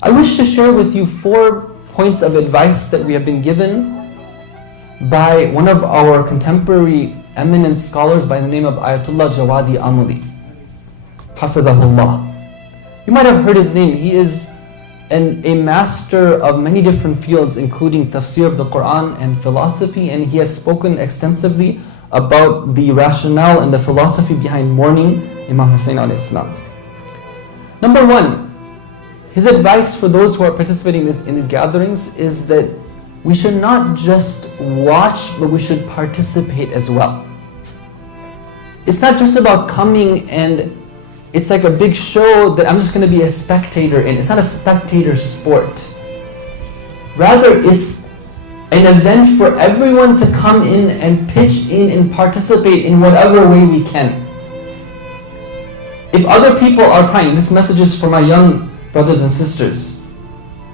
I wish to share with you 4 points of advice that we have been given by one of our contemporary eminent scholars by the name of Ayatollah Amuli, Hafidhahullah. You might have heard his name. He is a master of many different fields, including tafsir of the Quran and philosophy, and he has spoken extensively about the rationale and the philosophy behind mourning Imam Hussayn alayhi salam. Number 1, his advice for those who are participating in these gatherings is that we should not just watch, but we should participate as well. It's not just about coming and it's like a big show that I'm just going to be a spectator in. It's not a spectator sport. Rather, it's an event for everyone to come in and pitch in and participate in whatever way we can. If other people are crying, this message is for my young brothers and sisters,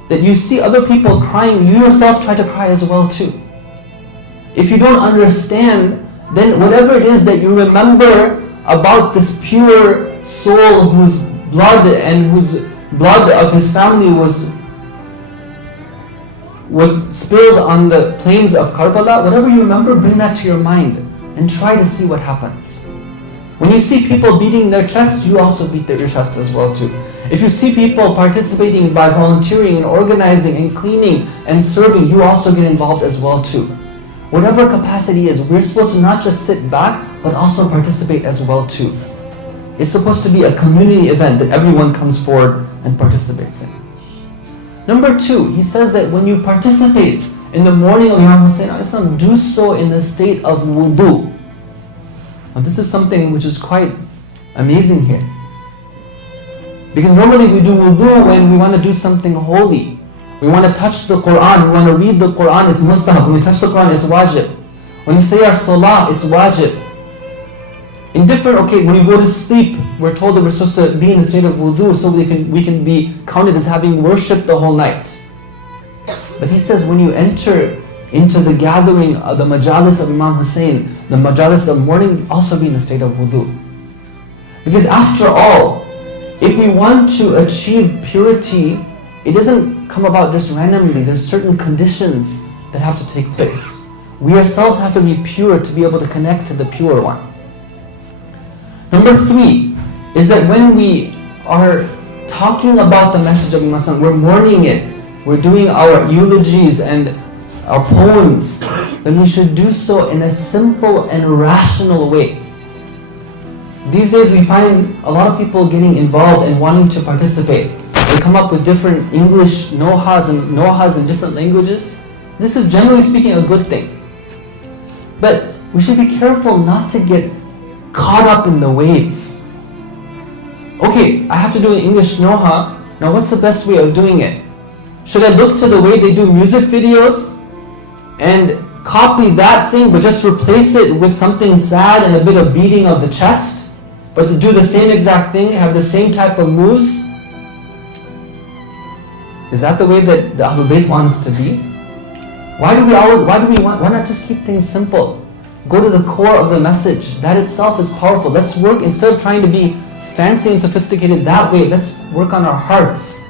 that you see other people crying, you yourself try to cry as well too. If you don't understand, then whatever it is that you remember about this pure soul whose blood of his family was spilled on the plains of Karbala, whatever you remember, bring that to your mind and try to see what happens. When you see people beating their chest, you also beat their chest as well too. If you see people participating by volunteering and organizing and cleaning and serving, you also get involved as well too. Whatever capacity is, we're supposed to not just sit back, but also participate as well too. It's supposed to be a community event that everyone comes forward and participates in. Number 2, he says that when you participate in the mourning of Imam Hussayn, do so in the state of wudu. Now this is something which is quite amazing here. Because normally we do wudu when we want to do something holy. We want to touch the Quran, we want to read the Quran, it's mustahab. When we touch the Quran, it's wajib. When we say our salah, it's wajib. In different, when we go to sleep, we're told that we're supposed to be in the state of wudu so we can be counted as having worshipped the whole night. But he says when you enter into the gathering of the majalis of Imam Hussayn, the majalis of mourning, also be in the state of wudu. Because after all, if we want to achieve purity, it doesn't come about just randomly. There's certain conditions that have to take place. We ourselves have to be pure to be able to connect to the pure one. Number 3 is that when we are talking about the message of Imam Hussayn, we're mourning it, we're doing our eulogies and our poems, then we should do so in a simple and rational way. These days we find a lot of people getting involved and wanting to participate. They come up with different English nohas in different languages. This is generally speaking a good thing. But we should be careful not to get caught up in the wave. I have to do an English noha. Now what's the best way of doing it? Should I look to the way they do music videos and copy that thing but just replace it with something sad and a bit of beating of the chest? But to do the same exact thing, have the same type of moves? Is that the way that the Ahlul Bayt want us to be? Why not just keep things simple? Go to the core of the message. That itself is powerful. Let's work, instead of trying to be fancy and sophisticated that way, let's work on our hearts.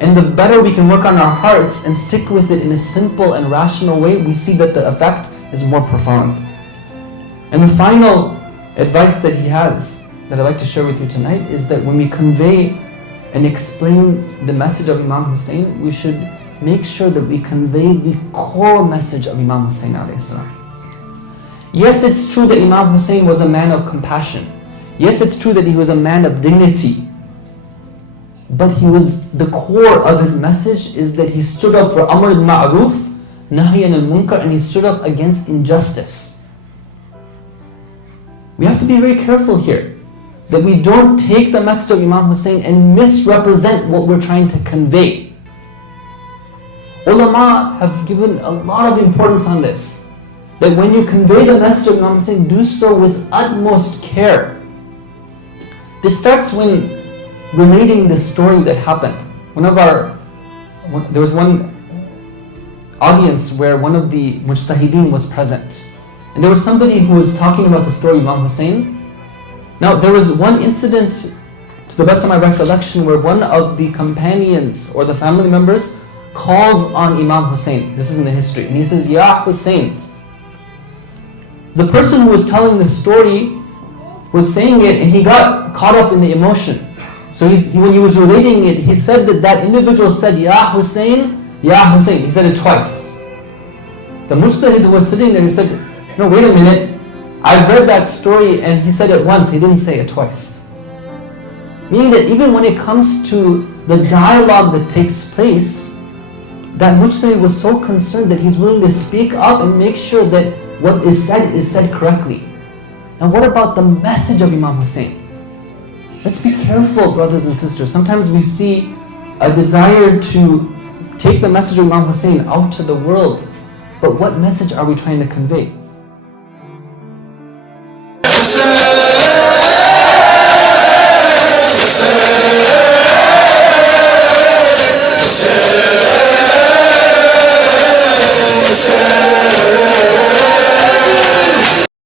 And the better we can work on our hearts and stick with it in a simple and rational way, we see that the effect is more profound. And the final advice that he has, that I'd like to share with you tonight, is that when we convey and explain the message of Imam Hussayn, we should make sure that we convey the core message of Imam Hussayn alayhi salam. Yes, it's true that Imam Hussayn was a man of compassion. Yes, it's true that he was a man of dignity. But the core of his message is that he stood up for Amr al-Ma'ruf, Nahyan al-Munkar, and he stood up against injustice. We have to be very careful here, that we don't take the message of Imam Hussayn and misrepresent what we're trying to convey. Ulama have given a lot of importance on this, that when you convey the message of Imam Hussayn, do so with utmost care. This starts when relating the story that happened. There was one audience where one of the mujtahideen was present, and there was somebody who was talking about the story of Imam Hussayn. Now there was one incident to the best of my recollection, where one of the companions or the family members calls on Imam Hussayn. This is in the history. And he says, Ya Hussayn. The person who was telling the story was saying it, and he got caught up in the emotion. So when he was relating it, he said that individual said, Ya Hussayn, Ya Hussayn. He said it twice. The mujtahid who was sitting there, he said, no, wait a minute. I've read that story and he said it once, he didn't say it twice. Meaning that even when it comes to the dialogue that takes place, that mujtahid was so concerned that he's willing to speak up and make sure that what is said correctly. And what about the message of Imam Hussayn? Let's be careful, brothers and sisters. Sometimes we see a desire to take the message of Imam Hussayn out to the world. But what message are we trying to convey? Hussayn.